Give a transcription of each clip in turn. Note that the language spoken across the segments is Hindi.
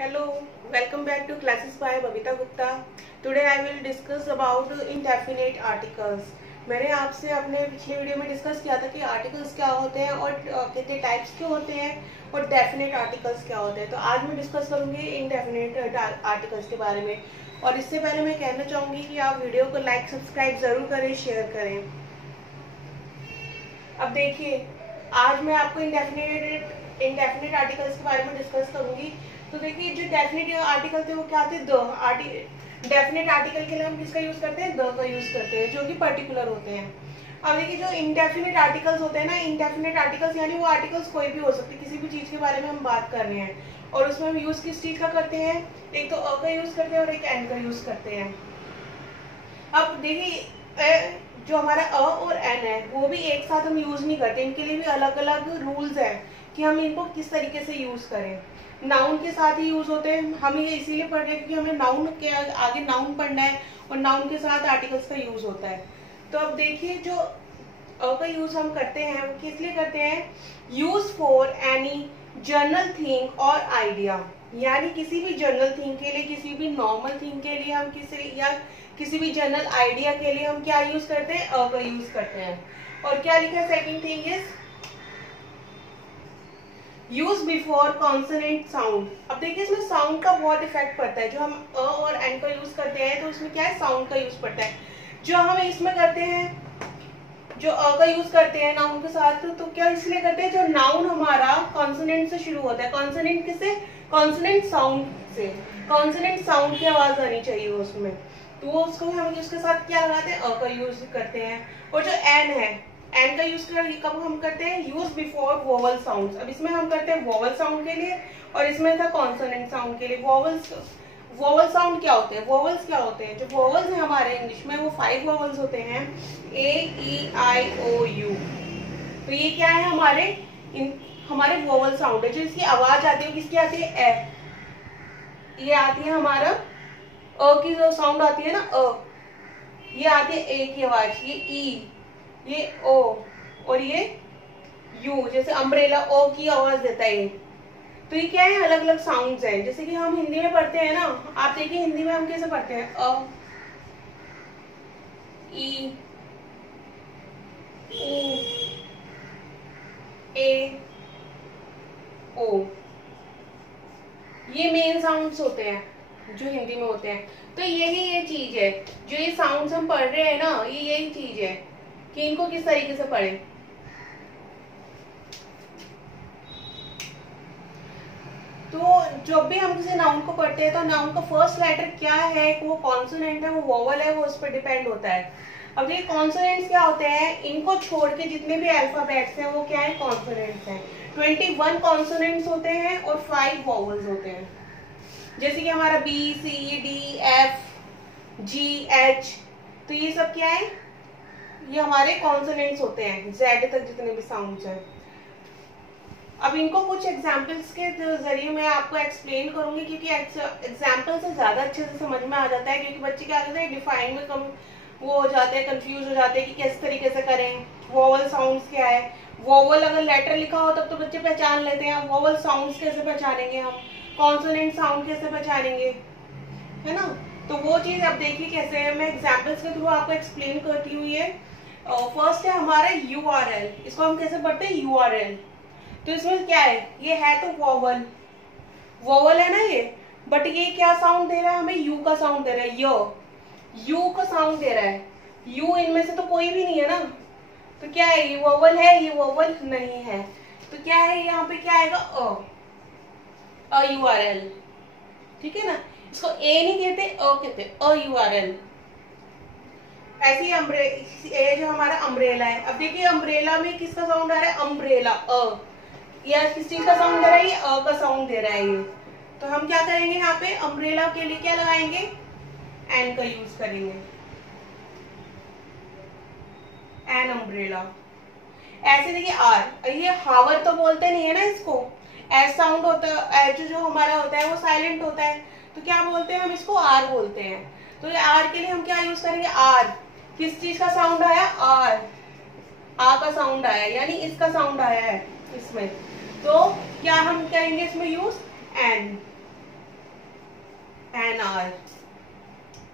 Hello, welcome back to classes by Babita Gupta. Today I will discuss about indefinite articles. मैंने आपसे अपने पिछले वीडियो में डिस्कस किया था कि आर्टिकल्स क्या होते हैं और कितने टाइप्स के होते हैं और डेफिनेट आर्टिकल्स क्या होते हैं। तो आज मैं डिस्कस करूंगी इनडेफिनेट आर्टिकल्स के बारे में। और इससे पहले मैं कहना चाहूंगी कि आप वीडियो को लाइक सब्सक्राइब जरूर करें, शेयर करें। अब देखिए, आज मैं आपको इनडेफिनेट आर्टिकल्स के बारे में डिस्कस करूंगी। तो देखिए, जो डेफिनेट आर्टिकल थे वो क्या थे? डेफिनेट आर्टिकल के लिए हम किसका यूज करते हैं? द का यूज करते हैं, जो कि पर्टिकुलर होते हैं। अब देखिए, जो इंडेफिनेट आर्टिकल्स होते हैं ना, इंडेफिनेट आर्टिकल्स यानी वो आर्टिकल्स कोई भी हो सकते हैं, किसी भी चीज के बारे में हम बात कर रहे हैं। और उसमें हम यूज किस चीज का करते हैं? एक तो अ का यूज करते हैं और एक एन का यूज करते हैं। अब देखिए, जो हमारा अ और एन है वो भी एक साथ हम यूज नहीं करते, इनके लिए भी अलग अलग रूल्स हैं कि हम इनको किस तरीके से यूज करें। नाउन के साथ ही यूज होते हैं, हम ये इसीलिए पढ़ रहे हैं क्योंकि हमें नाउन के आगे नाउन पढ़ना है और नाउन के साथ आर्टिकल्स का यूज होता है। तो अब देखिए, जो अ का यूज हम करते हैं वो किस लिए करते हैं? Use for any general thing और आइडिया, यानी किसी भी जनरल थिंग के लिए, किसी भी नॉर्मल थिंग के लिए हम किसी भी जनरल आइडिया के लिए हम क्या यूज करते हैं? अ का यूज करते हैं। और क्या लिखा है? Second thing is use before consonant sound. अब देखिए, इसमें साउंड का बहुत इफेक्ट पड़ता है। जो हम अ और एन का यूज करते हैं तो उसमें क्या है? साउंड का यूज पड़ता है। जो हम इसमें करते हैं, जो अ का यूज करते हैं नाउन के साथ, तो क्या इसलिए करते हैं? जो नाउन हमारा कॉन्सोनेंट से शुरू होता है। कॉन्सोनेंट किससे? कॉन्सोनेंट साउंड से। कॉन्सोनेंट साउंड की आवाज आनी चाहिए उसमें, तो वो उसको हम उसके साथ क्या लगाते हैं? अ का यूज करते हैं। और जो एन है, एन का यूज कब हम करते हैं? Use before vowel sounds. अब इसमें हम करते हैं वोवल साउंड के लिए और इसमें था कॉन्सोनेंट साउंड के लिए। वोवल साउंड क्या होते हैं? वोवल्स क्या होते हैं? जो वोवल्स हैं हमारे इंग्लिश में वो 5 वोवल्स होते हैं, ए ई आई ओ यू। तो ये क्या है? हमारे वोवल साउंड है। जो इसकी आवाज आती है किसकी आती है? ए। ये आती है हमारा अ की जो साउंड आती है ना, अ, ये आती है ए की आवाज। ये ई, ये ओ और ये यू। जैसे अम्ब्रेला ओ की आवाज देता है ये। तो ये क्या है? अलग अलग साउंड्स हैं। जैसे कि हम हिंदी में पढ़ते हैं ना, आप देखिए हिंदी में हम कैसे पढ़ते हैं? अ, ई, ऊ, ए, ओ। ये मेन साउंड्स होते हैं जो हिंदी में होते हैं। तो ये चीज है, जो ये साउंड्स हम पढ़ रहे हैं ना, ये यही चीज है कि इनको किस तरीके से पढ़ें। तो जब भी हम किसी नाउन को पढ़ते हैं तो नाउन का फर्स्ट लेटर क्या है, वो कॉन्सोनेंट है, वो वोवल है, वो उस पर डिपेंड होता है। अब ये कॉन्सोनेंट्स क्या होते हैं? इनको छोड़ के जितने भी अल्फाबेट्स हैं वो क्या है? कॉन्सोनेंट्स हैं। 21 कॉन्सोनेंट्स होते हैं और 5 वोवल्स होते हैं। जैसे कि हमारा बी, सी, डी, एफ, जी, एच, तो ये सब क्या है? ये हमारे कॉन्सोनेंट्स होते हैं, जेड तक जितने भी साउंड्स हैं। अब इनको कुछ एग्जाम्पल्स के जरिए मैं आपको एक्सप्लेन करूंगी, क्योंकि एग्जाम्पल से ज्यादा अच्छे से समझ में आ जाता है। क्योंकि बच्चे क्या करते हैं, डिफाइन में कम वो हो जाते हैं, कंफ्यूज हो जाते हैं कि किस तरीके से करें। वोवल साउंड्स क्या है? वोवल अगर लेटर लिखा हो तब तो बच्चे पहचान लेते हैं, वोवल साउंड्स कैसे पहचानेंगे हम? कॉन्सोनेंट साउंड कैसे पहचानेंगे, है ना? तो वो चीज अब देखिए कैसे मैं एग्जाम्पल्स के थ्रू आपको एक्सप्लेन करती हुई है। फर्स्ट है हमारा URL। इसको हम कैसे पढ़ते हैं? URL। तो इसमें क्या है? ये है तो वोवल है ना ये, बट ये क्या साउंड दे रहा है हमें? यू का साउंड दे रहा है। यू का साउंड दे रहा है। यू इनमें से तो कोई भी नहीं है ना, तो क्या है? ये वोवल है, ये वोवल नहीं है। तो क्या है यहाँ पे? क्या आएगा? अ URL। ठीक है ना? इसको ए नहीं कहते, अ कहते, अ URL। ऐसे ही ए जो हमारा अम्ब्रेला है। अब देखिए, अम्ब्रेला में किसका साउंड आ रहा है? अम्ब्रेला, अ। या किस चीज का साउंड दे रहा है? ये अ का साउंड दे रहा है ये। तो हम क्या करेंगे यहाँ पे? अम्ब्रेला के लिए क्या लगाएंगे? एन का यूज करेंगे, एन अम्ब्रेला। ऐसे देखिए आर, ये हावर तो बोलते नहीं है ना इसको, एस साउंड होता है, एच जो हमारा होता है वो साइलेंट होता है, तो क्या बोलते हैं हम इसको? आर बोलते हैं। तो आर के लिए हम क्या यूज करेंगे? आर। किस चीज का साउंड आया? आर, आ का साउंड आया, यानी इसका साउंड आया है इसमें। तो क्या हम करेंगे इसमें यूज? एन। NR।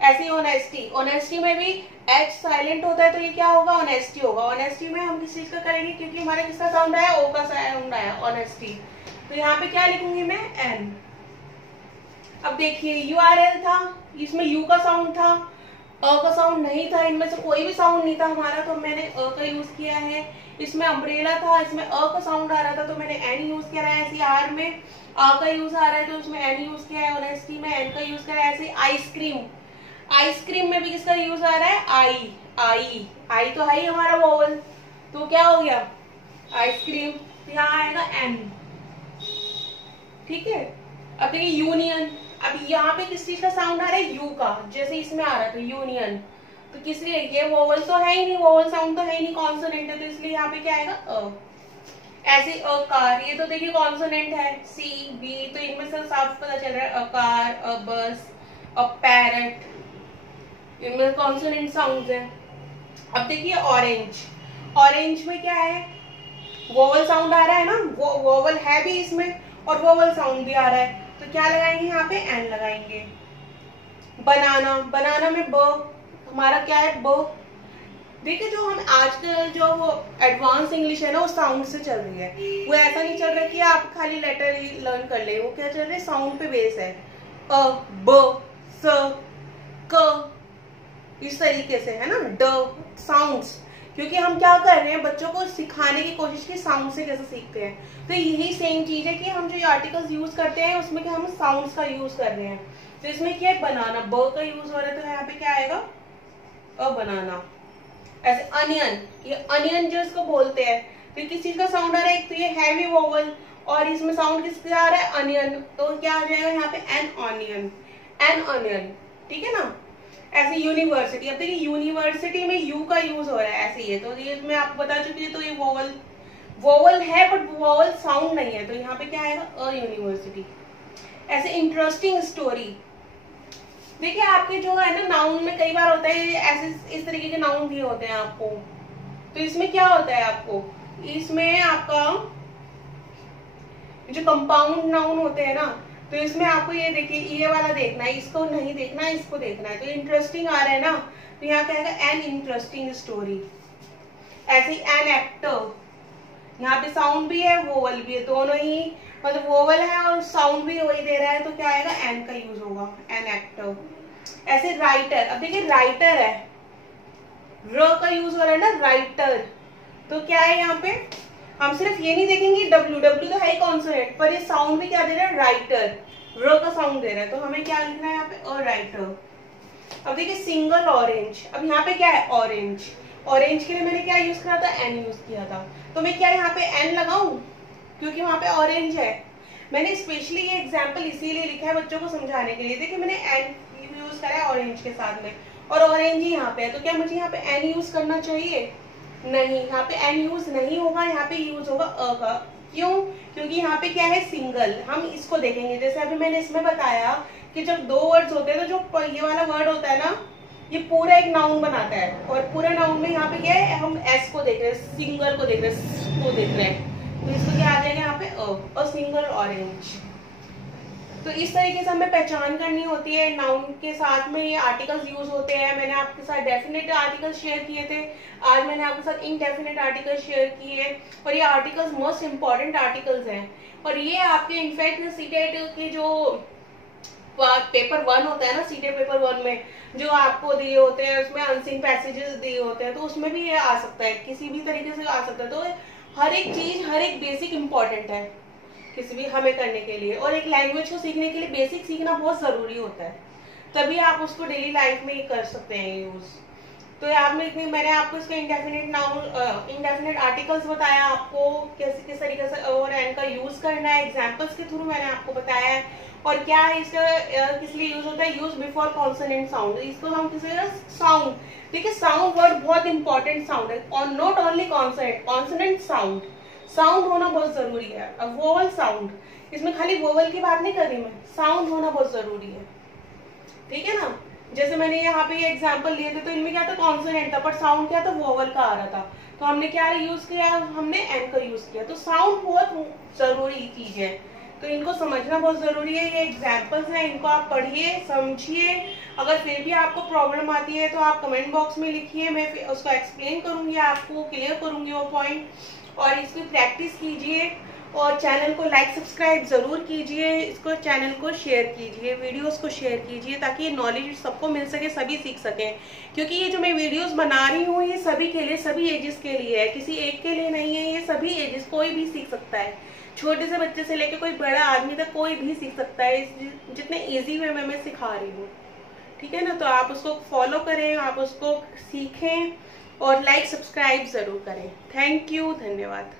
ऐसी ऑनेस्टी, ऑनेस्टी में भी H साइलेंट होता है तो ये क्या होगा, ऑनेस्टी होगा। ऑनेस्टी में हम किस चीज का करेंगे, क्योंकि हमारा किसका साउंड आया, O का साउंड आया, ऑनेस्टी। तो यहाँ पे क्या लिखूंगी मैं, N। अब देखिए URL था, इसमें U का साउंड था, अ का साउंड नहीं था, इनमें से कोई भी साउंड नहीं था हमारा, तो मैंने अ का यूज किया है। इसमें अम्ब्रेला था, इसमें अ का साउंड आ रहा था तो मैंने एन यूज किया है। ऐसे आर में आ का यूज आ रहा है तो उसमें एन यूज किया है। ऑनेस्टी में एन का यूज किया है। ऐसे आइसक्रीम, आइसक्रीम में भी किसका यूज आ रहा है, आई। आई, आई तो है ही हमारा वोवल, तो क्या हो गया, आइसक्रीम। तो यहाँ आएगा एन, ठीक है। अब देखिए यूनियन, अब यहाँ पे किस चीज का साउंड आ रहा है, यू का, जैसे इसमें आ रहा था यूनियन। तो किस लिए, ये वोवल तो है ही नहीं, वोवल साउंड तो है ही नहीं, कॉन्सोनेंट है, तो इसलिए यहाँ पे क्या आएगा, अ। ऐसे अकार, ये तो देखिए कॉन्सोनेंट है, सी बी, तो इनमें से साफ पता चल रहा है, अकार, अ बस, अ पैरट, इनमें कॉन्सोनेंट साउंड्स हैं। अब देखिए ऑरेंज, ऑरेंज में क्या है, वोवल साउंड आ रहा है ना, वो वोवल है भी इसमें और वोवल साउंड भी आ रहा है, तो क्या लगाएंगे यहाँ पे, एन लगाएंगे। बनाना, बनाना में ब, हमारा क्या है, ब। देखिए जो हम आजकल जो वो एडवांस इंग्लिश है ना, वो साउंड से चल रही है। वो ऐसा नहीं चल रहा कि आप खाली लेटर ही लर्न कर ले, वो क्या चल रहा है, साउंड पे बेस है। अ, ब, स, क, इस तरीके से है ना, ड, साउंड्स। क्योंकि हम क्या कर रहे हैं, बच्चों को सिखाने की कोशिश की साउंड से कैसे सीखते हैं। तो यही सेम चीज है कि हम जो आर्टिकल्स यूज करते हैं उसमें क्या हम साउंड्स का यूज कर रहे हैं। तो इसमें क्या है, बनाना, ब का यूज हो रहा है, तो यहाँ पे क्या आएगा, अ बनाना। ऐसे अनियन, ये अनियन जो इसको बोलते हैं, तो किस चीज का साउंड आ रहा है, एक तो ये हैवी वोवल और इसमें साउंड किसका आ रहा है, अनियन, तो क्या आ जाएगा यहाँ पे, एन ऑनियन, एन ऑनियन, ठीक है ना। ऐसे यूनिवर्सिटी, अब देखिए यूनिवर्सिटी में यू का यूज हो रहा है, ऐसे ही है, तो ये मैं आपको बता चुकी हूँ, तो ये वोवल, वोवल है बट वोवल साउंड नहीं है, तो यहाँ पे क्या आएगा, अ यूनिवर्सिटी। ऐसे इंटरेस्टिंग स्टोरी, देखिए आपके जो है ना नाउन में कई बार होता है ऐसे इस तरीके के नाउन दिए होते हैं आपको, तो इसमें क्या होता है आपको, इसमें आपका जो कंपाउंड नाउन होते हैं ना, तो इसमें आपको ये देखिए ये वाला देखना है, इसको नहीं देखना है, इसको देखना है। तो इंटरेस्टिंग आ रहा है ना, तो यहाँ क्या है, एन इंटरेस्टिंग स्टोरी। ऐसे ही एन एक्टर, यहाँ पे साउंड भी है वोवल भी है, दोनों ही मतलब वोवल है और साउंड भी वही दे रहा है, तो क्या आएगा, एन का यूज होगा, एन एक्टर। ऐसे राइटर, अब देखिए राइटर है, र का यूज हो रहा है ना, राइटर, तो क्या है यहाँ पे, हम सिर्फ ये नहीं देखेंगे डब्ल्यू, डब्ल्यू तो है ही कॉन्सोनेंट, पर ये साउंड भी क्या दे रहा है, राइटर, र का साउंड दे रहा है, तो हमें क्या लिखना है यहाँ पे, अ राइटर। अब देखिए सिंगल ऑरेंज, अब यहाँ पे क्या है, ऑरेंज, ऑरेंज के लिए मैंने क्या यूज करा था, एन यूज किया था, तो मैं क्या यहाँ पे एन लगाऊं, क्योंकि वहां पे ऑरेंज है। मैंने स्पेशली ये एग्जाम्पल इसीलिए लिखा है बच्चों को समझाने के लिए। देखिए मैंने एन यूज करा है ऑरेंज के साथ में, और ऑरेंज ही यहाँ पे है, तो क्या मुझे यहाँ पे एन यूज करना चाहिए, नहीं, यहाँ पे एन यूज नहीं होगा, यहाँ पे यूज होगा अ का। क्यों, क्योंकि यहाँ पे क्या है, सिंगल। हम इसको देखेंगे, जैसे अभी मैंने इसमें बताया कि जब दो वर्ड्स होते हैं तो जो ये वाला वर्ड होता है ना, ये पूरा एक नाउन बनाता है, और पूरे नाउन में यहाँ पे क्या है, हम एस को देख रहे हैं, सिंगल को देख रहे हैं, को देख रहे हैं, तो इसको क्या आ जाएगा यहाँ पे, अ सिंगल ऑरेंज। तो इस तरीके से हमें पहचान करनी होती है, नाउन के साथ में ये आर्टिकल्स यूज होते हैं। मैंने आपके साथ डेफिनेट आर्टिकल्स शेयर किए थे, आज मैंने आपके साथ इनडेफिनेट आर्टिकल्स शेयर किए, और ये आर्टिकल्स मोस्ट इंपॉर्टेंट आर्टिकल्स हैं, और ये आपके इनफैक्ट सीटेट के जो पेपर 1 होता है ना, सीटेट पेपर 1 में जो आपको दिए होते हैं, उसमें अनसीन पैसेजेस दिए होते हैं, तो उसमें भी ये आ सकता है, किसी भी तरीके से आ सकता है। तो हर एक चीज, हर एक बेसिक इंपॉर्टेंट है किसी भी हमें करने के लिए, और एक लैंग्वेज को सीखने के लिए बेसिक सीखना बहुत जरूरी होता है, तभी आप उसको डेली लाइफ में कर सकते हैं यूज। तो आप में मैंने आपको इसका इंडेफिनेट नाउन, इंडेफिनेट आर्टिकल्स बताया आपको कैसे किस तरीके से और एन का यूज करना है, एग्जांपल्स के थ्रू मैंने आपको बताया है। और क्या है इसका किस लिए यूज होता है, यूज बिफोर कॉन्सोनेंट साउंड, इसको हम किसी साउंड, देखिए साउंड वर्ड बहुत इंपॉर्टेंट साउंड है, और not only consonant, consonant sound, sound होना बहुत जरूरी है। अब वोवल साउंड, इसमें खाली वोवल की बात नहीं कर रही मैं, साउंड होना बहुत जरूरी है, ठीक है ना। जैसे मैंने यहाँ पे ये एग्जांपल लिए थे, तो इनमें क्या था, कॉन्सोनेंट था, पर साउंड क्या था, वोवल का आ रहा था, तो हमने क्या यूज किया, हमने एन का यूज किया। तो साउंड बहुत जरूरी चीज है, तो इनको समझना बहुत ज़रूरी है। ये एग्जाम्पल्स हैं, इनको आप पढ़िए, समझिए। अगर फिर भी आपको प्रॉब्लम आती है तो आप कमेंट बॉक्स में लिखिए, मैं फिर उसको एक्सप्लेन करूँगी, आपको क्लियर करूँगी वो पॉइंट। और इसकी प्रैक्टिस कीजिए और चैनल को लाइक सब्सक्राइब ज़रूर कीजिए, इसको चैनल को शेयर कीजिए, वीडियोस को शेयर कीजिए, ताकि ये नॉलेज सबको मिल सके, सभी सीख सकें। क्योंकि ये जो मैं वीडियोस बना रही हूँ ये सभी के लिए, सभी एजेस के लिए है, किसी एक के लिए नहीं है। ये सभी एजेस, कोई भी सीख सकता है, छोटे से बच्चे से लेकर कोई बड़ा आदमी तक कोई भी सीख सकता है, जितने ईजी वे में मैं सिखा रही हूँ। ठीक है ना, तो आप उसको फॉलो करें, आप उसको सीखें और लाइक सब्सक्राइब ज़रूर करें। थैंक यू, धन्यवाद।